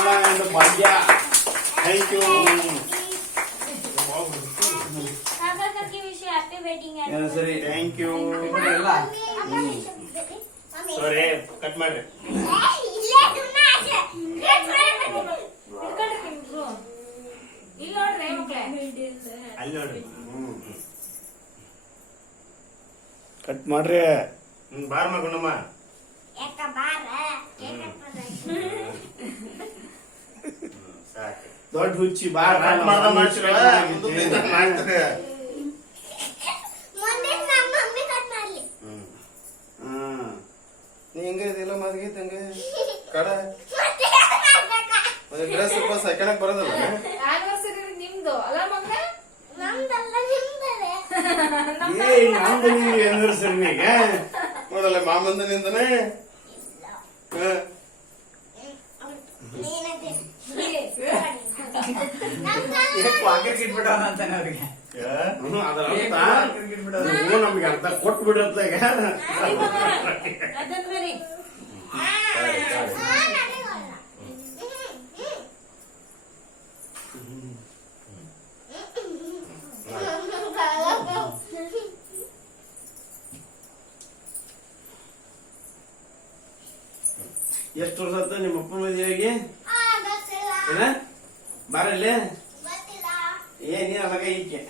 Ramana and Bhagya. Thank you. Happy wedding anniversary. Thank you. Sorry, cut ಮಾಡ್ರಿ. ಇಲ್ಲಿ ನೋಡ್ರಿ ಮಕ್ಕಳೇ. ಅಲ್ಲಿ ನೋಡ್ರಿ. ಕಟ್ ಮಾಡ್ರಿ. ಬಾರ ಮಗನಮ್ಮ. ಯಾಕ ಬಾರ. ಸಾಕು. ದೊಡ್ಡ ಹುಚ್ಚಿ ಬಾರ ಕಟ್ ಮಾಡ್ದ ಮಾಡ್ತೀರಾ? ಮಾಡ್ತಾರೆ. ನೀ ಹೆಂಗ ಇದೆಲ್ಲ ಮಾದ್ಗೈತೆ ಹಂಗೆ ಕಡ ಡ್ರೆಸ್ ಸ್ವಲ್ಪ ಸೆಕೆಂಡ್ ಬರೋದಲ್ಲ ಆನಿವರ್ಸರಿ ನಿಮ್ದು ಅಲ್ಲ ಮಗ ನಮ್ದಲ್ಲ ನಿಮ್ದಲೇ ಏ ನಮ್ದು ನಿಮ್ಗೆ ಆನಿವರ್ಸರಿಗ ನೋಡಲ್ಲ ಮಾಮಂದ ನಿಂದನೆ ಪಾಕೆಟ್ ಇಟ್ಬಿಟ್ಟವನ ಅಂತಾನೆ ಅವ್ರಿಗೆ ನಮ್ಗೆ ಅರ್ಥ ಕೊಟ್ಟು ಬಿಡತ್ತ ಈಗ ಎಷ್ಟು ವರ್ಷ ಆತ ನಿಮ್ಮ ಅಪ್ಪನ ಮದುವೆಗೆ ಏನ ಬಾರಲ್ಲಿ ಏ ನೀ ನನಗ ಈಕೆ